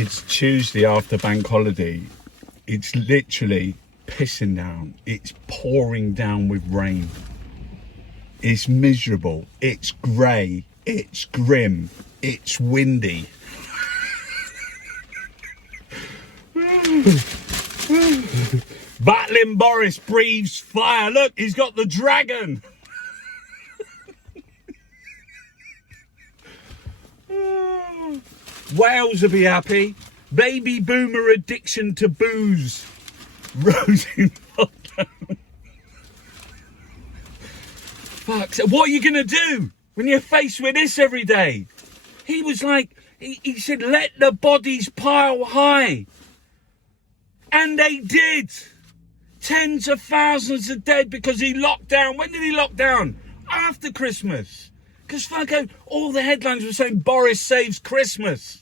It's Tuesday after bank holiday. It's literally pissing down. It's pouring down with rain. It's miserable. It's grey. It's grim. It's windy. Battling Boris breathes fire. Look, he's got the dragon. Wales will be happy. Baby boomer addiction to booze rose in lockdown. Fuck, so what are you going to do when you're faced with this every day? He was like, he said, let the bodies pile high. And they did. Tens of thousands are dead because he locked down. When did he lock down? After Christmas. Because fucking all the headlines were saying Boris saves Christmas.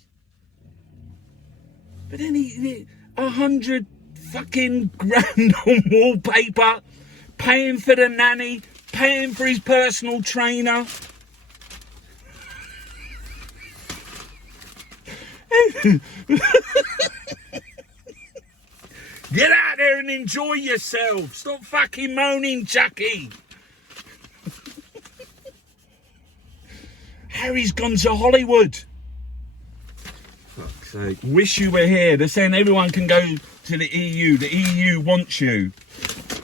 But then he 100 fucking grand on wallpaper, paying for the nanny, paying for his personal trainer. Get out there and enjoy yourself. Stop fucking moaning, Chucky. Harry's gone to Hollywood. Fuck's sake. Wish you were here. They're saying everyone can go to the EU. The EU wants you.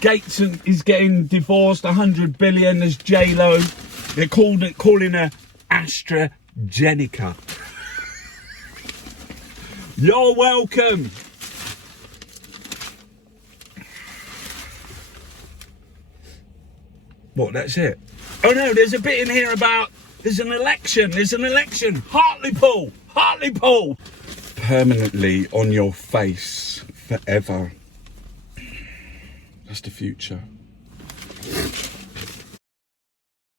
Gates is getting divorced. 100 billion. There's J-Lo. They're calling her AstraZeneca. You're welcome. What, that's it? Oh no, there's a bit in here about there's an election. Hartlepool. Permanently on your face forever. That's the future.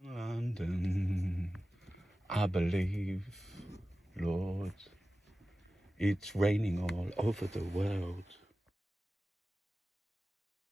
London, I believe, Lord, it's raining all over the world.